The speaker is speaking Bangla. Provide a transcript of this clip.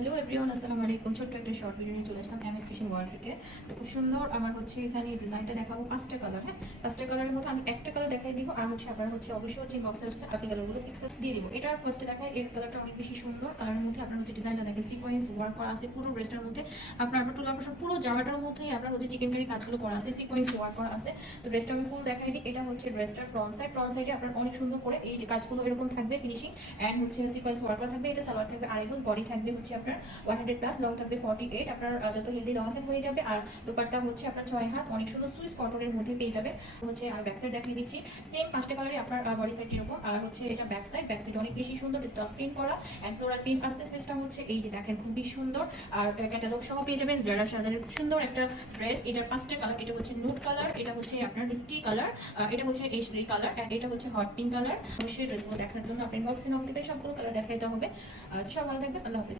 হ্যালো এভরিওয়ান, আসসালামু আলাইকুম। ছোট্ট একটা শর্ট ভিডিও নিয়ে চলে আসলাম এমএস ফ্যাশন ওয়ার্ল্ড থেকে। তো খুব সুন্দর আমার হচ্ছে এখানে ডিজাইনটা দেখাবো পাঁচটা কালার। হ্যাঁ, পাঁচটা কালারের মধ্যে আমি একটা কালার দেখাই দিব, আর হচ্ছে আপনারা হচ্ছে অবশ্যই হচ্ছে বক্সে আসলে আপনি কালারগুলো পিক্সেল দিয়ে দিব। এটা ফার্স্টে দেখায়, এর কালারটা অনেক বেশি সুন্দর। কালারের মধ্যে আপনার হচ্ছে ডিজাইনটা দেখে সিকোয়েন্স ওয়ার্ক করা আছে পুরো ড্রেসটার মধ্যে। আপনার টুলার পাশে পুরো জামাটার মধ্যেই আপনার হচ্ছে চিকেন কারি কাজগুলো করা আছে, সিকোয়েন্স ওয়ার্ক করা আছে। তো ড্রেসটা আমি ফুল দেখাই দিই। এটা হচ্ছে ড্রেসটার ফ্রন্ট সাইডে আপনার অনেক সুন্দর করে এই যে কাজগুলো এরকম থাকবে ফিনিশিং, এন্ড হচ্ছে সিকোয়েন্স ওয়ার্ক করা থাকবে। এটা সালোয়ার থাকবে আড়াই গজ, বডি থাকবে হচ্ছে আপনার 100+, লং থাকবে 48। আপনার যত হেলদি লং আছে হয়ে যাবে। আর দোপাট্টা হচ্ছে আপনার 6 হাত, অনেক সুন্দর সুইস কটনের মধ্যে পেয়ে যাবে। হচ্ছে আর ব্যাক সাইড দেখিয়ে দিচ্ছি, সেম পাঁচটা কালারে আপনার বডি সাইড এরকম। আর হচ্ছে এটা ব্যাক সাইড অনেক বেশি সুন্দর স্টক প্রিন্ট করা এন্ড ফ্লোরাল প্রিন্ট আছে। সিস্টেম হচ্ছে এই যে দেখেন খুবই সুন্দর। আর ক্যাটালগ সহ পেয়ে যাবেন। যারা সাজানোর খুব সুন্দর একটা ড্রেস। এটার পাঁচটা কালার, এটা হচ্ছে নুড কালার, এটা হচ্ছে আপনার মিষ্টি কালার, এটা হচ্ছে এশরি কালার, এন্ড এটা হচ্ছে হট পিঙ্ক কালার। অবশ্যই ড্রেসগুলো দেখার জন্য আপনি বক্সে নক থেকে সবগুলো কালার দেখাইতে হবে। সব ভালো থাকবেন, আল্লাহ হাফেজ।